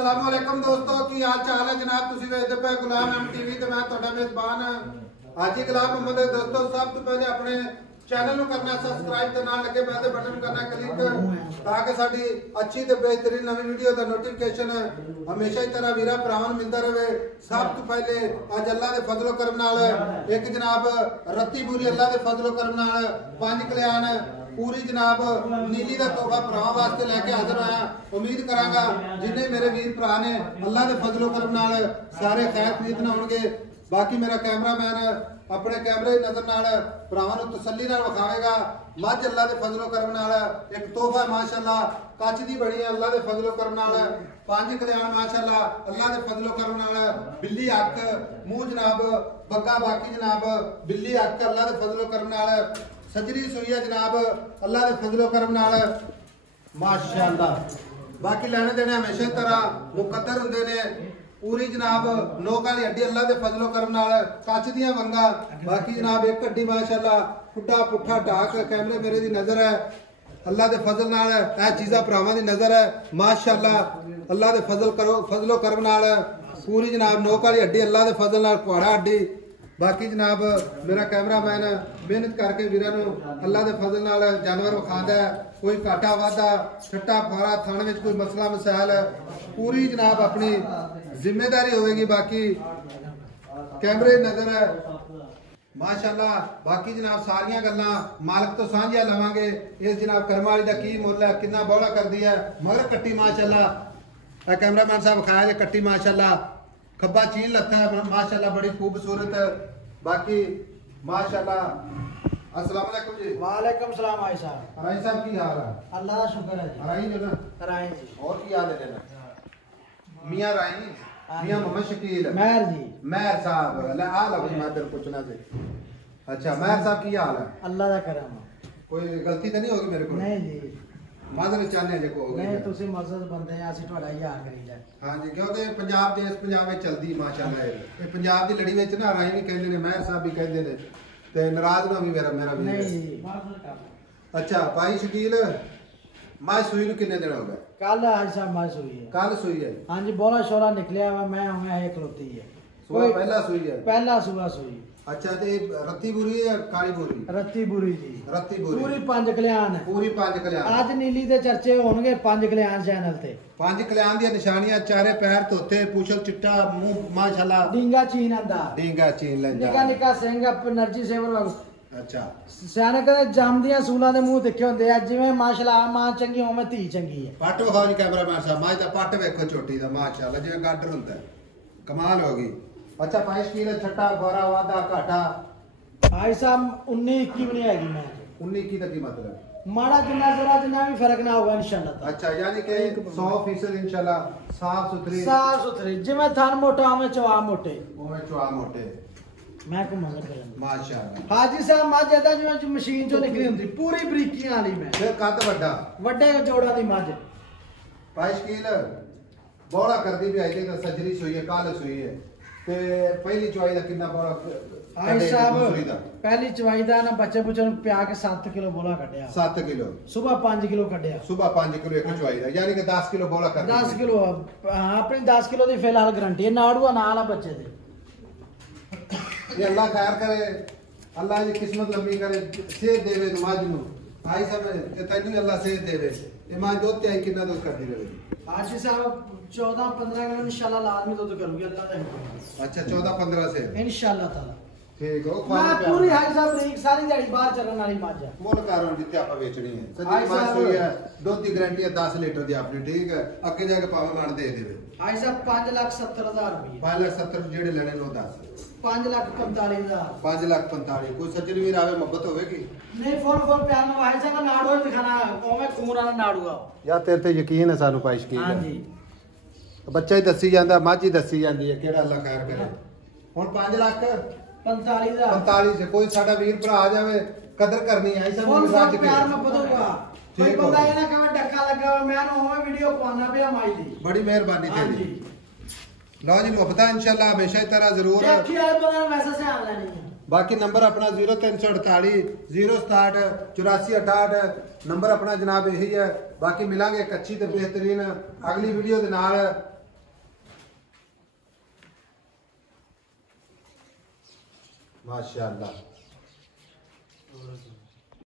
अस्सलाम वालेकुम दोस्तों की हाल चाल है जनाब तुसी वेखदे पे गुलाम एम टीवी ते मैं ਤੁਹਾਡਾ मेजबान हाजी गुलाम मोहम्मद दोस्तों सब तो पहले अपने चैनल ਨੂੰ करना सब्सक्राइब ਤੇ ਨਾਲ ਲੱਗੇ ਬੈਲ ਦੇ ਬਟਨ ਨੂੰ ਕਰਨਾ ਕਲਿੱਕ ਤਾਂ ਕਿ ਸਾਡੀ ਅੱਛੀ ਤੇ ਬਿਹਤਰੀਨ ਨਵੀਂ ਵੀਡੀਓ ਦਾ ਨੋਟੀਫਿਕੇਸ਼ਨ ਹਮੇਸ਼ਾ ਹੀ ਤਰ੍ਹਾਂ ਵੀਰਾ ਭਰਾਵਾਂ ਨੂੰ ਮਿਲਦਾ ਰਹੇ। ਸਭ ਤੋਂ ਪਹਿਲੇ ਅੱਜ ਅੱਲਾ ਦੇ ਫਜ਼ਲੋ ਕਰਮ ਨਾਲ ਇੱਕ ਜਨਾਬ ਰੱਤੀ ਬੂਰੀ ਅੱਲਾ ਦੇ ਫਜ਼ਲੋ ਕਰਮ ਨਾਲ ਪੰਜ ਕਲਿਆਣ पूरी जनाब नीली का तोहफा भरावां वास्ते लैके हाजिर होया। उम्मीद करांगा जिन्ने मेरे वीर भरा ने अल्लाह के फजलो करम नाल सारे खैर खरीद ना होणगे। बाकी मेरा कैमरामैन अपने कैमरे नजर नाल भरावां नूं तसल्ली नाल विखावेगा। मझ अल्लाह के फजलो करम नाल एक तोहफा माशाअल्लाह कच दी बनी है अल्लाह के फजलो करम नाल पंज कल्याण माशाअल्लाह अल्लाह के फजलो करम नाल बिल्ली अख मूंह जनाब बग्गा बाकी जनाब बिल्ली अख अल्लाह के फजलो करम नाल सजरी सुई है जनाब अल्लाह के फजलो करम नाल माशाअल्लाह। बाकी लैने देने हमेशा तरह मुकद्दर हुंदे ने पूरी जनाब नोक वाली हड्डी अल्लाह के फजलो करम नाल कच दियां वंगा। बाकी जनाब एक हड्डी माशाअल्लाह खुड्डा पुट्ठा ढाक कैमरे मेरे दी नजर है अल्लाह के फजल नाल यह चीज़ां भरावां दी नजर है माशाअल्लाह। अल्लाह के फजलो करम नाल पूरी जनाब नोक वाली हड्डी अल्लाह के फजल नाल कुहाड़ा हड्डी। बाकी जनाब मेरा कैमरामैन मेहनत करके वीरां नूं अल्लाह के फजल नाल जानवर विखांदा है। कोई घाटा वाधा छट्टा फारा थाने में कोई मसला मसाइल पूरी जनाब अपनी जिम्मेदारी होगी। बाकी कैमरे नजर है माशाअल्लाह। बाकी जनाब सारियां गल्लां मालक तो सांझियां लवांगे। इस जनाब कर्म वाली दा की मुल है कितना बौला कर दी है मगर कट्टी माशाअल्लाह कैमरामैन साहब विखाया जे कट्टी माशाअल्लाह खब्बा चील लत्ता है माशाअल्लाह बड़ी खूबसूरत। बाकी माशाअल्लाह अस्सलाम वालेकुम जी। वालेकुम सलाम भाई साहब। राई साहब की हाल है? अल्लाह का शुक्र है जी। राई जो ना राई जी। और की हाल है ना मियां राई मियां मोहम्मद शकील महर जी महर साहब ले आ लो मैं तेरे पूछना से। अच्छा महर साहब की हाल है? अल्लाह का करम। कोई गलती तो नहीं होगी मेरे को? नहीं जी माजर चाहने जे को नहीं तुसी मजद बंदे हैं ਅਸੀਂ ਤੁਹਾਡਾ ਹੀ ਹਾਲ ਕਰੀਦਾ। हाँ जी क्योंकि पंजाब देश पंजाब में चलती माशाअल्लाह ये पंजाब की लड़ी में ना राई भी कहते हैं महर साहब भी कहते हैं ते नाराज ना भी मेरा भी नहीं। अच्छा भाई शकील मां सुई नु कितने दिन हो गए? कल आज साहब मां सुई है। कल सुई है? हां जी बोला शोरा निकलिया हुआ मैं हूं एक खलोती है सुबह पहला सुई है? पहला सुबह सुई। अच्छा ते रत्ती बुरी है या काली बुरी? रत्ती बुरी जी रत्ती बुरी पूरी पंज कल्याण पूरी पंज कल्याण। आज नीली दे चर्चे होंगे पंज कल्याण चैनल ते। पंज कल्याण दी निशानियां चारे पैर धोते पूछल चिट्टा मुंह माशाअल्लाह डींगा चीन आंदा डींगा चीन लेंदा निका निका सिंह एनर्जी सेवर वाला। अच्छा सियाने कदे जमदियां सूलां दे मुंह दिखे हुंदे आ जिवें माशाअल्लाह मां चंगी होवे धी चंगी है। पट विखाओ जी कैमरामैन साहब मां दा पट वेखो छोटी दा माशाअल्लाह जिवें गाडर हुंदा है कमाल होगी। अच्छा भाई शकील छट्टा बारा वादा घाटा भाई साहब 19-21 भी नहीं आएगी मैं 19-21 तक की मतलब माड़ा जिन्ना जरा जिन्ना भी फर्क ना होगा इंशाल्लाह। अच्छा यानी कि 100% इंशाल्लाह साफ सुथरी जिवें थान मोटा होवे चवा मोटे ओवे चवा मोटे मैं को मजा करन माशाअल्लाह। हाजी साहब मज एदा जिवें मशीन चो निकली हुंदी पूरी बरीकियां वाली मैं फिर कद वड्डा वड्डे जोड़ा दी मज भाई शकील बौला करदी भी आई ते सजरी सुई है कल सुई है ते पहली चवाई दा कितना बौला भाई साहब पहली चवाई दा ना बच्चे बुच्चे नु पिया के 7 किलो बोला कड्या 7 किलो सुबह 5 किलो कड्या सुबह 5 किलो एक चवाई दा यानी कि 10 किलो बोला कर 10 किलो हां अपनी 10 किलो दी फिलहाल गारंटी है नाड़ूआ नाल आ बच्चे दे। ये अल्लाह खैर करे अल्लाह दी किस्मत लंबी करे सेहत देवे तो माज नु भाई साहब तैनू अल्लाह सेहत देवे ए मां दूध ते आई कितना दूध करदी रहे हाजी साहब 14-15 किलो इंशाल्लाह लाजमी दूध करूंगी अल्लाह दा हुक्म। अच्छा 14-15 से इंशाल्लाह ताला ठीक हो मैं पूरी हाई साहब रीक सारी दिहाड़ी बाहर चलन वाली मज है मोल कारण जिते आपा बेचनी है सच्ची बात हुई है दूध दी गारंटी है 10 लीटर दी आपने ठीक है अगे जाके पावे मन दे देवे। हाई साहब 5,70,000 रुपए 5,70,000 जेड़े लेने नो 10 5,45,000 5,45,000 कोई सज्जन वीर आवे मोहब्बत होवेगी नहीं फोन प्यार में भाई साहब नाड़ू दिखाना ओवे खून वाला नाड़ू आ यार तेरे ते यकीन है सानू पाइश की हां जी बच्चा ही दसी जांदा मां ही दसी जांदी है केड़ा अल्लाह खैर करे हुन 5,45,000 से कोई साडा वीर भरा आ जावे कदर करनी है सब राज के प्यार में बदलूगा कोई बंदा ये ना कहे डक्का लगा मैं ओवे वीडियो पाना पे माई दी बड़ी मेहरबानी तेरी। लो जी मुफ्ता इंशाल्लाह हमेशा की तरह जरूर देखी आए बंदा वैसे से आला नहीं। बाकी नंबर अपना 0348 067 8468 नंबर अपना जनाब यही है। बाकी मिलांगे एक अच्छी तो बेहतरीन अगली वीडियो के नाल ਮਾਸ਼ਾਅੱਲਾ।